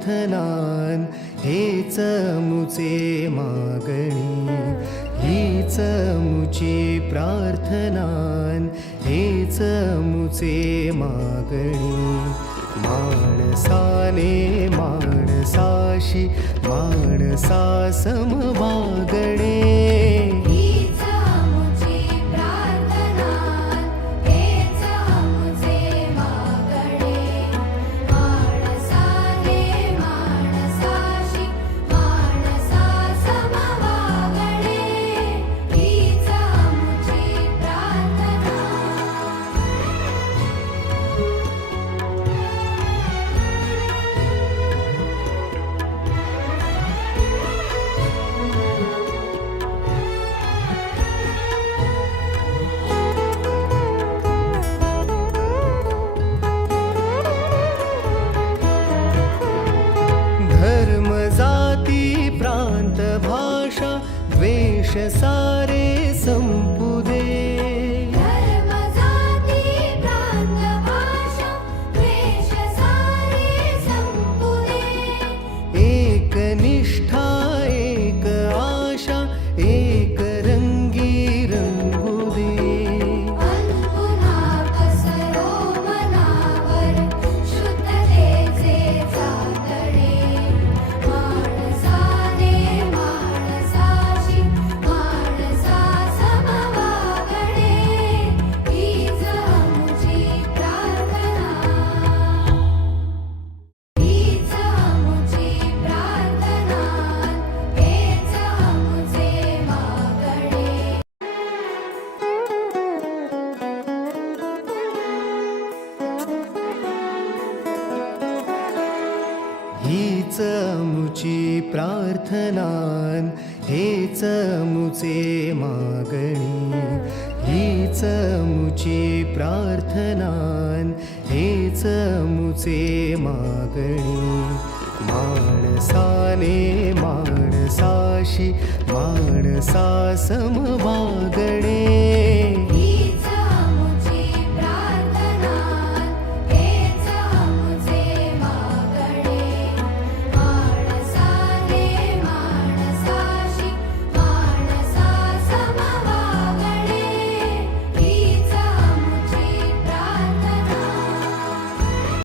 प्रार्थनान हेच मुचे मागणी, हीच मुची प्रार्थनान हेच मुचे मागणी. माणसाने माणसाशी माणसा समवागणे, हीच मुची प्रार्थनान हेच मुचे मागणे. माणसाने माणसाशी माणसा समवागणे, हीच मुची प्रार्थना. धर्म जाती प्रांत भाषा द्वेष सारे संपू दे. धर्म जाती प्रांत भाषा द्वेष सारे संपू दे. एक निष्ठा एक आशा एक रंगी रंगू दे. पुन्हा पसरो मनावर शुद्धतेचे चांदणे. माणसाने माणसाशी माणसा समवागणे, हीच मुची प्रार्थना. हीच मुची प्रार्थना हेच मुचे मागणे. हीच मुची प्रार्थनान हेच मुचे मागणी, हीच मुची प्रार्थनान हेच मुचे मागणी. माणसाने माणसाशी माणसा समवागणे,